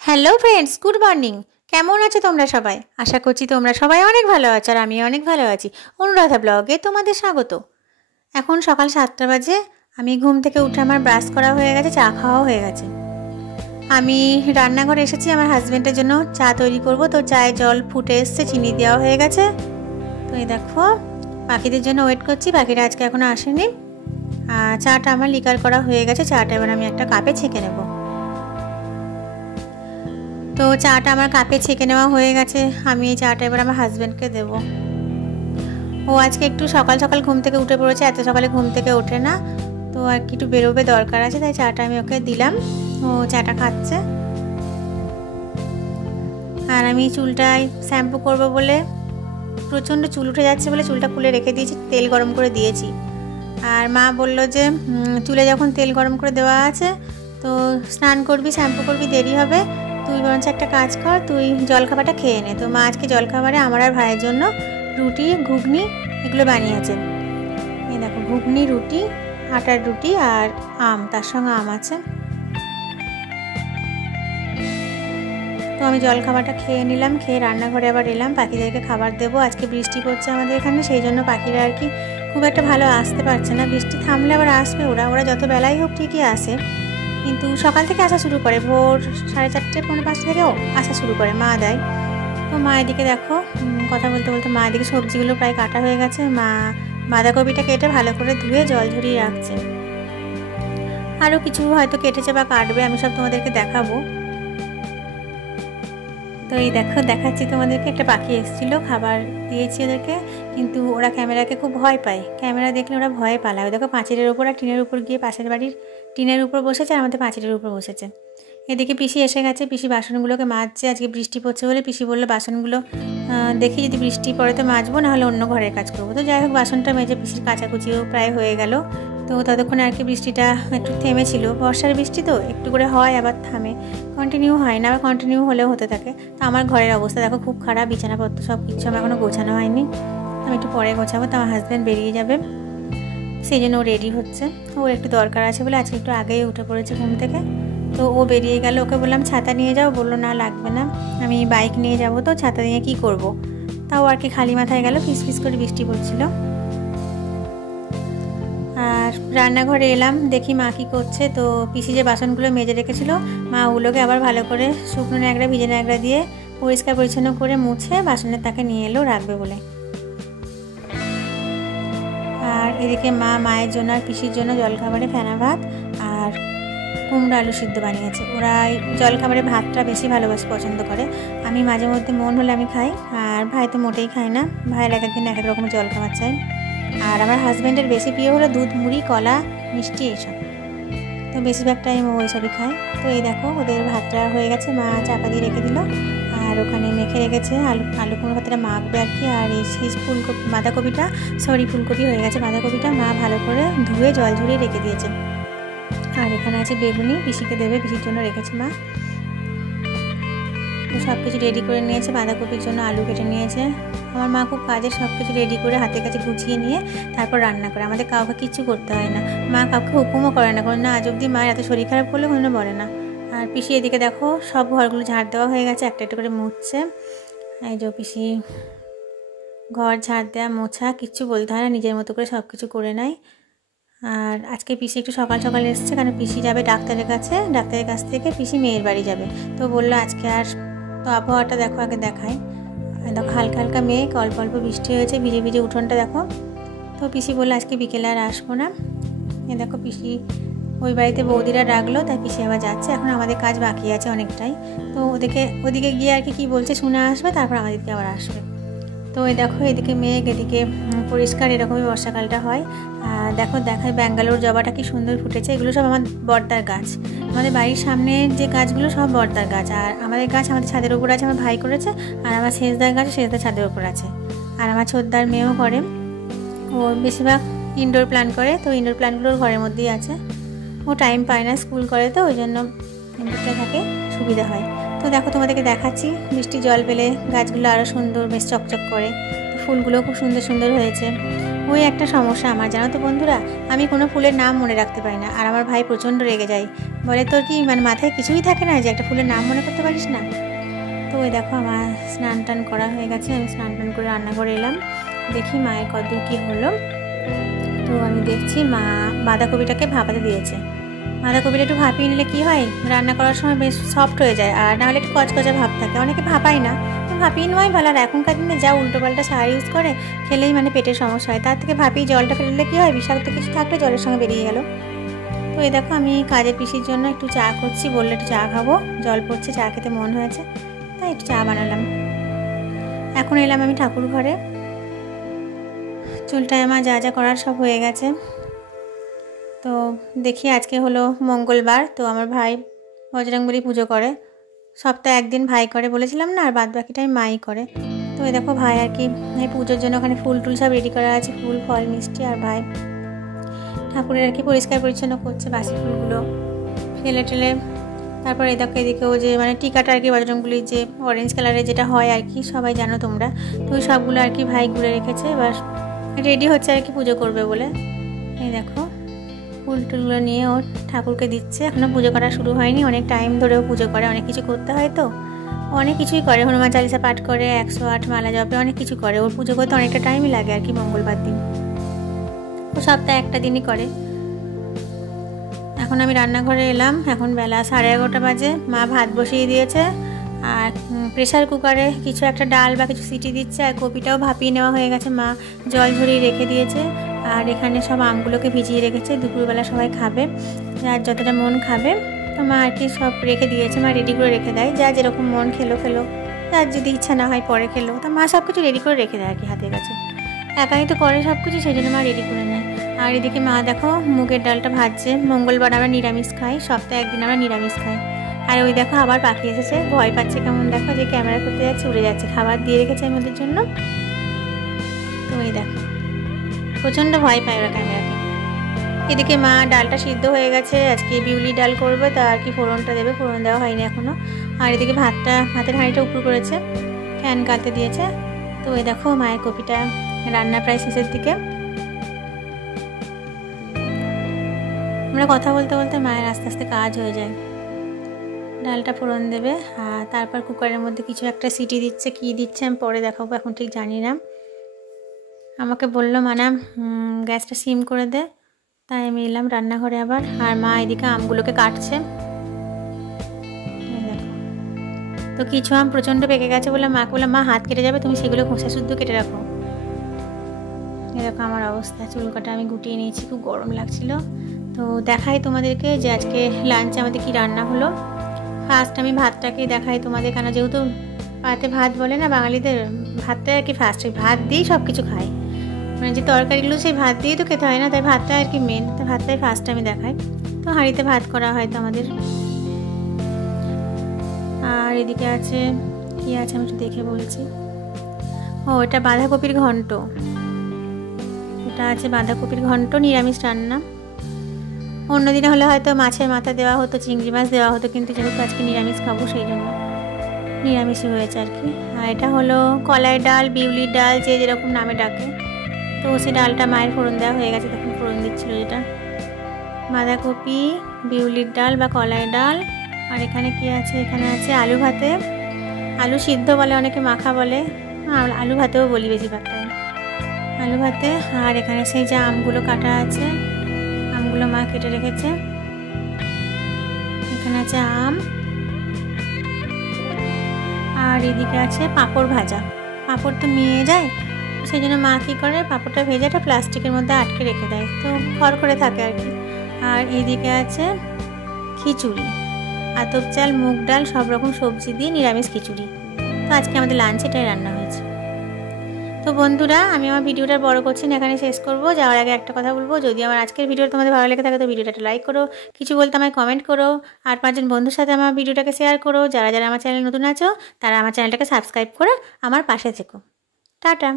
Hello friends, good morning. কেমন আছো তোমরা সবাই? আশা করছি তোমরা সবাই অনেক ভালো আছো আর আমি অনেক ভালো আছি। অনুরাধা ব্লগে তোমাদের স্বাগত। এখন সকাল 7টা বাজে। আমি ঘুম থেকে উঠে আমার ব্রাশ করা হয়ে গেছে, চা খাওয়া হয়ে গেছে। আমি রান্নাঘরে এসেছি আমার হাজব্যান্ডের জন্য চা তৈরি করব। তো চায়ে জল ফুটে এসছে, চিনি দেওয়া হয়ে গেছে। তো এই দেখো, পাখিদের জন্য ওয়েট করছি। পাখিরা আজকে এখনও আসেনি। চাটা আমার লিকার করা হয়ে গেছে। চাটা এবার আমি একটা কাপে ছেঁকে নেব। তো চাটা আমার কাপে ছেঁকে নেওয়া হয়ে গেছে। আমি এই চাটা এবার আমার হাজব্যান্ডকে দেব। ও আজকে একটু সকাল সকাল ঘুম থেকে উঠে পড়েছে, এত সকালে ঘুম থেকে ওঠে না। তো আর কি একটু বেরোবে, দরকার আছে, তাই চাটা আমি ওকে দিলাম। ও চাটা খাচ্ছে। আর আমি চুলটায় শ্যাম্পু করব বলে প্রচণ্ড চুল উঠে যাচ্ছে বলে চুলটা খুলে রেখে দিয়েছি, তেল গরম করে দিয়েছি। আর মা বলল যে চুলে যখন তেল গরম করে দেওয়া আছে তো স্নান করবি, শ্যাম্পু করবি, দেরি হবে, তুই বরঞ্চ একটা কাজ কর, তুই জলখাবারটা খেয়ে নে। তো মা আজকে জলখাবারে আমার আর ভাইয়ের জন্য রুটি, ঘুগনি এগুলো বানিয়েছে। এই দেখো, ঘুগনি, রুটি, আটার রুটি আর আম, তার সঙ্গে আম আছে। তো আমি জলখাবারটা খেয়ে নিলাম, খেয়ে রান্নাঘরে আবার এলাম, পাখিদেরকে খাবার দেবো। আজকে বৃষ্টি পড়ছে আমাদের এখানে, সেই জন্য পাখিরা আর কি খুব একটা ভালো আসতে পারছে না। বৃষ্টি থামলে আবার আসবে, ওরা যত বেলাই হোক ঠিকই আসে, কিন্তু সকাল থেকে আসা শুরু করে, ভোর 4:30, 4:45 থেকেও আসা শুরু করে, মা দেয়। তো মা এদিকে দেখো, কথা বলতে বলতে মা এদিকে সবজিগুলো প্রায় কাটা হয়ে গেছে। মা বাঁধাকপিটা কেটে ভালো করে ধুয়ে জল ঝরিয়ে রাখছে। আরও কিছু হয়তো কেটেছে বা কাটবে, আমি সব তোমাদেরকে দেখাবো। তো এই দেখো, দেখাচ্ছি তোমাদেরকে, একটা পাখি এসেছিলো, খাবার দিয়েছি ওদেরকে, কিন্তু ওরা ক্যামেরাকে খুব ভয় পায়। ক্যামেরা দেখলে ওরা ভয়ে পালায়। দেখো, পাঁচিলের ওপর আর টিনের উপর গিয়ে পাশের বাড়ির টিনের উপর বসেছে আর আমাদের পাঁচিলের উপর বসেছে। এদিকে পিসি এসে গেছে, পিসি বাসনগুলোকে মাজছে। আজকে বৃষ্টি পড়ছে বলে পিসি বললো বাসনগুলো দেখি যদি বৃষ্টি পড়ে তো মাজবো, নাহলে অন্য ঘরের কাজ করবো। তো যাই হোক, বাসনটা মেজে পিসির কাচাকুচিও প্রায় হয়ে গেল। তো ততক্ষণে আর কি বৃষ্টিটা একটু থেমেছিল। বর্ষার বৃষ্টি তো একটু করে হয় আবার থামে, কন্টিনিউ হয় না, আবার কন্টিনিউ হলেও হতে থাকে। তো আমার ঘরের অবস্থা দেখো খুব খারাপ, বিছানাপত্র সব কিছু আমার এখনও গোছানো হয়নি। আমি একটু পরে গোছাবো। তো আমার হাজব্যান্ড বেরিয়ে যাবে, সেই জন্য ও রেডি হচ্ছে। ওর একটু দরকার আছে বলে আজকে একটু আগেই উঠে পড়েছে ঘুম থেকে। তো ও বেরিয়ে গেল, ওকে বললাম ছাতা নিয়ে যাও, বললো না লাগবে না, আমি বাইক নিয়ে যাব। তো ছাতা নিয়ে কি করব, তাও আর কি খালি মাথায় গেল, ফিস ফিস করে বৃষ্টি পড়ছিল। আর রান্নাঘরে এলাম, দেখি মা কী করছে। তো পিসি যে বাসনগুলো মেজে রেখেছিল, মা ওগুলোকে আবার ভালো করে শুকনো ন্যাকড়া, ভিজে ন্যাকড়া দিয়ে পরিষ্কার পরিচ্ছন্ন করে মুছে বাসনের তাকে নিয়ে এলো রাখবে বলে। আর এদিকে মা মায়ের জন্য আর পিসির জন্য জলখাবারে ফেনা ভাত আর কুমড়ো আলু সিদ্ধ বানিয়েছে। ওরা জলখাবারে ভাতটা বেশি ভালোবাসে, পছন্দ করে। আমি মাঝে মধ্যে মন হলে আমি খাই, আর ভাই তো মোটেই খায় না। ভাইয়ের এক একদিন এক এক রকমের জলখাবার চাই। আর আমার হাজব্যান্ডের বেশি প্রিয় হলো দুধ, মুড়ি, কলা, মিষ্টি এইসব। তো বেশিরভাগ টাইম ও ওইসবই খায়। তো এই দেখো, ওদের ভাতটা হয়ে গেছে, মা চাপা দিয়ে রেখে দিল। আর ওখানে মেখে রেখেছে আলু কুমড়ো ভাতটা মাখবে আর কি। আর এই সেই ফুলকপি হয়ে গেছে। বাঁধাকপিটা মা ভালো করে ধুয়ে জল ঝরিয়ে রেখে দিয়েছে। আর এখানে আছে বেগুনি, পিসিকে দেবে, পিসির জন্য রেখেছে মা। তো সব কিছু রেডি করে নিয়েছে, বাঁধাকপির জন্য আলু কেটে নিয়েছে। আমার মা খুব কাজের, সব কিছু রেডি করে হাতের কাছে গুছিয়ে নিয়ে তারপর রান্না করে। আমাদের কাউকে কিচ্ছু করতে হয় না, মা কাউকে হুকুমও করে না, কারণ না আজ অবধি মায়ের এত শরীর খারাপ করলে কোনো বলে না। আর পিসি এদিকে দেখো সব ঘরগুলো ঝাড় দেওয়া হয়ে গেছে, একটা একটা করে মুছছে। এই যে পিসি ঘর ঝাড় দেওয়া, মোছা কিচ্ছু বলতে হয় না, নিজের মতো করে সব কিছু করে নেয়। আর আজকে পিসি একটু সকাল সকাল এসছে, কারণ পিসি যাবে ডাক্তারের কাছে, ডাক্তারের কাছ থেকে পিসি মেয়ের বাড়ি যাবে। তো বললো আজকে আর, তো আবহাওয়াটা দেখো আগে দেখায়, দেখো হালকা হালকা মেঘ, অল্প অল্প বৃষ্টি হয়েছে, ভিজে ভিজে উঠোনটা দেখো। তো পিসি বললো আজকে বিকেলে আর আসবো না। এ দেখো, পিসি ওই বাড়িতে বৌদিরা ডাকলো, তাই পিসি আবার যাচ্ছে। এখন আমাদের কাজ বাকি আছে অনেকটাই। তো ওদিকে গিয়ে আর কি বলছে শুনে আসবে, তারপর আমাদেরকে আবার আসবে। তো এই দেখো, এদিকে মেঘ, এদিকে পরিষ্কার, এরকমই বর্ষাকালটা হয়। আর দেখো দেখায় ব্যাঙ্গালোর জবাটা কি সুন্দর ফুটেছে। এগুলো সব আমার বর্দার গাছ, আমাদের বাড়ির সামনে যে গাছগুলো সব বর্দার গাছ। আর আমাদের গাছ আমাদের ছাদের উপর আছে, আমার ভাই করেছে। আর আমার শেষদার গাছ, শেষদার ছাদের উপর আছে। আর আমার ছোটদার মেয়েও করে, ও বেশিরভাগ ইনডোর প্ল্যান্ট করে। তো ইনডোর প্ল্যান্টগুলোর ঘরের মধ্যেই আছে। ও টাইম পায় না, স্কুল করে, তো ওই জন্য ইনডোরটা থাকে, সুবিধা হয়। তো দেখো তোমাদেরকে দেখাচ্ছি, বৃষ্টি জল পেলে গাছগুলো আরও সুন্দর, বেশ চকচক করে। ফুলগুলো খুব সুন্দর সুন্দর হয়েছে। ওই একটা সমস্যা আমার, জানো তো বন্ধুরা, আমি কোনো ফুলের নাম মনে রাখতে পারি না। আর আমার ভাই প্রচণ্ড রেগে যায়, বলে তোর কি মানে মাথায় কিছুই থাকে না যে একটা ফুলের নাম মনে করতে পারিস না। তো ওই দেখো আমার স্নান টান করা হয়ে গেছে, আমি স্নান টান করে রান্নাঘরে এলাম, দেখি মায়ের কতদূর কী হলো। তো আমি দেখছি মা বাঁধাকপিটাকে ভাপাতে দিয়েছে। বাঁধাকপিটা একটু ভাপিয়ে নিলে কী হয়, রান্না করার সময় বেশ সফট হয়ে যায়, আর নাহলে একটু কচকচা ভাব থাকে, অনেকে ভাপায় না। তো ভাপিয়ে নেওয়াই ভালো। আর এখনকার দিনে যা উল্টোপাল্টা সার ইউজ করে, খেলেই মানে পেটের সমস্যা হয়, তার থেকে ভাপিয়ে জলটা ফেললে কী হয়, বিষাক্ত কিছু থাকলে জলের সঙ্গে বেরিয়ে গেল। তো এই দেখো আমি কাজের পিসির জন্য একটু চা করছি, বললে একটু চা খাবো, জল পড়ছে, চা খেতে মন হয়েছে, তাই একটু চা বানালাম। এখন এলাম আমি ঠাকুর ঘরে, চুলটায় আমার যা যা করার সব হয়ে গেছে। তো দেখি আজকে হলো মঙ্গলবার, তো আমার ভাই বজরংবলী পুজো করে, সপ্তাহে একদিন ভাই করে বলেছিলাম না, আর বাদ বাকিটাই মাই করে। তো এই দেখো ভাই আর কি এই পুজোর জন্য ওখানে ফুল টুল সব রেডি করা আছে, ফুল ফল মিষ্টি, আর ভাই ঠাকুরের আর কি পরিষ্কার পরিচ্ছন্ন করছে বাসি ফুলগুলো ফেলে টেলে। তারপর এই দেখো এদিকে ও যে মানে টিকাটা আর কি বজরংবলীর যে অরেঞ্জ কালারের যেটা হয় আর কি, সবাই জানো তোমরা, তো ওই সবগুলো আর কি ভাই ঘুরে রেখেছে, এবার রেডি হচ্ছে আর কি পুজো করবে বলে। এই দেখো ফুল টুলগুলো নিয়ে ও ঠাকুরকে দিচ্ছে, এখনও পুজো করা শুরু হয়নি, অনেক টাইম ধরেও পুজো করে, অনেক কিছু করতে হয়, তো অনেক কিছুই করে, হনুমান চালিসা পাঠ করে, 108 মালা জপে, অনেক কিছু করে, ওর পুজো করতে অনেকটা টাইমই লাগে আর কি মঙ্গলবার দিন, ও সপ্তাহে একটা দিনই করে। এখন আমি রান্নাঘরে এলাম, এখন বেলা 11:30 বাজে, মা ভাত বসিয়ে দিয়েছে, আর প্রেশার কুকারে কিছু একটা ডাল বা কিছু সিটি দিচ্ছে, আর কপিটাও ভাপিয়ে নেওয়া হয়ে গেছে, মা জল ঝরিয়ে রেখে দিয়েছে, আর এখানে সব আমগুলোকে ভিজিয়ে রেখেছে, দুপুরবেলা সবাই খাবে, যার যতটা মন খাবে, তো মা আর কি সব রেখে দিয়েছে, মা রেডি করে রেখে দেয়, যা যেরকম মন খেলো, যার যদি ইচ্ছা না হয় পরে খেলো, তো মা সব কিছু রেডি করে রেখে দেয় আর কি হাতের কাছে, একাই তো করে সব কিছু, সেই জন্য মা রেডি করে নেয়। আর এদিকে মা দেখো মুগের ডালটা ভাজছে, মঙ্গলবার আমরা নিরামিষ খাই, সপ্তাহে একদিন আমরা নিরামিষ খাই। আর ওই দেখো আবার পাখি এসেছে, ভয় পাচ্ছে কেমন, দেখো যে ক্যামেরা করতে যাচ্ছে উড়ে যাচ্ছে, খাবার দিয়ে রেখেছে আমাদের জন্য। তো ওই দেখো প্রচণ্ড ভয় পায় ওরা ক্যামেরাকে। এদিকে মা ডালটা সিদ্ধ হয়ে গেছে, আজকে বিউলি ডাল করবে, তা আর কি ফোড়নটা দেবে, ফোড়ন দেওয়া হয়নি এখনও। আর এদিকে ভাতের হাঁড়িটা উপর করেছে, ফ্যান কাটতে দিয়েছে। তো ওই দেখো মায়ের কপিটা রান্না প্রায় শেষের দিকে, আমরা কথা বলতে বলতে মায়ের আস্তে আস্তে কাজ হয়ে যায়। ডালটা ফোড়ন দেবে, আর তারপর কুকারের মধ্যে কিছু একটা সিটি দিচ্ছে, কি দিচ্ছে আমি পরে দেখাবো, এখন ঠিক জানি না। আমাকে বললো মানে গ্যাসটা সিম করে দে, তাই আমি এলাম রান্নাঘরে আবার। আর মা এদিকে আমগুলোকে কাটছে, দেখো তো কিছু আম প্রচণ্ড পেকে গেছে বলে মাকে বললাম মা হাত কেটে যাবে, তুমি সেগুলো খোসা শুদ্ধ কেটে রাখো। এরকম আমার অবস্থা, চুল কাটা আমি গুটিয়ে নিয়েছি, খুব গরম লাগছিল। তো দেখাই তোমাদেরকে যে আজকে লাঞ্চে আমাদের কি রান্না হলো। ফার্স্ট আমি ভাতটাকে দেখাই তোমাদের, কেন যেহেতু পাতে ভাত বলে না বাঙালিদের, ভাতটা আর কি ফার্স্ট, ওই ভাত দিয়েই সব কিছু খাই, মানে যে তরকারিগুলো সেই ভাত দিয়েই তো খেতে হয় না, তাই ভাতটা আর কি মেন, তো ভাতটাই ফার্স্ট আমি দেখাই। তো হাঁড়িতে ভাত করা হয় তো আমাদের। আর এদিকে আছে কি আছে আমি একটু দেখে বলছি, ও এটা বাঁধাকপির ঘন্ট, এটা আছে বাঁধাকপির ঘন্ট, নিরামিষ রান্না। অন্যদিনে হলে হয়তো মাছের মাথা দেওয়া হতো, চিংড়ি মাছ দেওয়া হতো, কিন্তু যেহেতু আজকে নিরামিষ খাবো সেই জন্য নিরামিষই হয়েছে আর কি। আর এটা হলো কলাই ডাল, বিউলির ডাল, যে যেরকম নামে ডাকে, তো সেই ডালটা মায়ের ফোড়ন দেওয়া হয়ে গেছে, তখন ফোড়ন দিচ্ছিলো যেটা। বাঁধাকপি, বিউলির ডাল বা কলাই ডাল। আর এখানে কি আছে, এখানে আছে আলু ভাতে, আলু সিদ্ধ বলে অনেকে, মাখা বলে, আলু ভাতেও বলি বেশিরভাগটাই, আলু ভাতে। আর এখানে সেই যে আমগুলো কাটা আছে, আমগুলো মা কেটে রেখেছে, এখানে আছে আম। আর এদিকে আছে পাঁপড় ভাজা, পাঁপড় তো মিয়ে যায়, সেই জন্য মা কী করে পাঁপড়টা ভেজে একটা প্লাস্টিকের মধ্যে আটকে রেখে দেয়, তো খড় করে থাকে আর কি। আর এদিকে আছে খিচুড়ি, আতপ চাল, মুগ ডাল, সব রকম সবজি দিয়ে নিরামিষ খিচুড়ি। তো আজকে আমাদের লাঞ্চে এটাই রান্না হয়েছে। তো বন্ধুরা আমি আমার ভিডিওটা বড় করছি না, এখানে শেষ করব। যাওয়ার আগে একটা কথা বলবো, যদি আমার আজকের ভিডিওটা তোমাদের ভালো লেগে থাকে তো ভিডিওটা একটা লাইক করো, কিছু বলতে আমায় কমেন্ট করো, আর 5জন বন্ধুর সাথে আমার ভিডিওটাকে শেয়ার করো, যারা যারা আমার চ্যানেল নতুন আছো তারা আমার চ্যানেলটাকে সাবস্ক্রাইব করে আমার পাশে থেকো। টাটা।